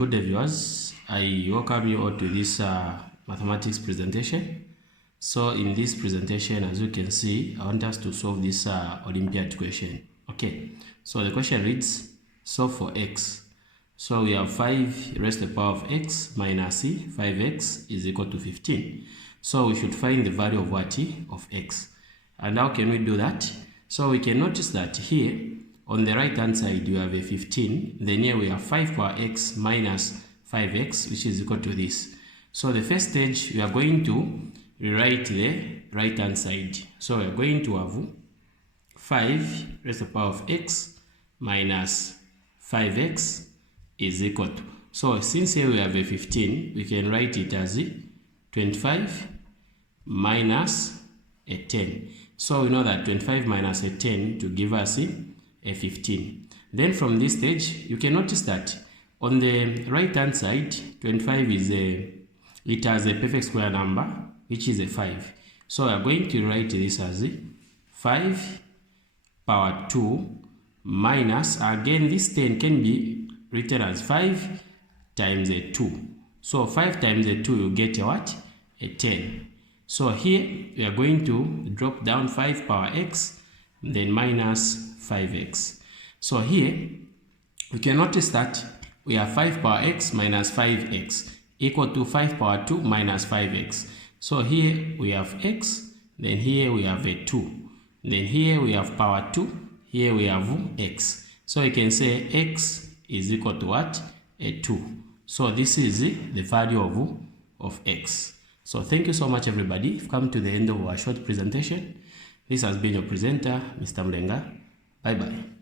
Good day, viewers. I welcome you all to this mathematics presentation. So in this presentation, as you can see, I want us to solve this Olympiad question. Okay, so the question reads, solve for x. So we have 5 raised to the power of x minus c, 5x is equal to 15. So we should find the value of what? Of x. And how can we do that? So we can notice that here, on the right hand side, you have a 15. Then here we have 5 power x minus 5x, which is equal to this. So the first stage, we are going to rewrite the right hand side. So we are going to have 5 raised to the power of x minus 5x is equal to. So since here we have a 15, we can write it as 25 minus a 10. So we know that 25 minus a 10 to give us a 15. Then from this stage, you can notice that on the right hand side, 25 is it has a perfect square number, which is a 5. So we are going to write this as 5 power 2 minus, again this 10 can be written as 5 times a 2. So 5 times a 2, you get a what? A 10. So here we are going to drop down 5 power x, then minus 5x. So here we can notice that we have 5 power x minus 5x equal to 5 power 2 minus 5x. So here we have x, then here we have a 2. Then here we have power 2, here we have x. So you can say x is equal to what? A 2. So this is the value of x. So thank you so much, everybody. We've come to the end of our short presentation. This has been your presenter, Mr. Mlenga. Bye-bye.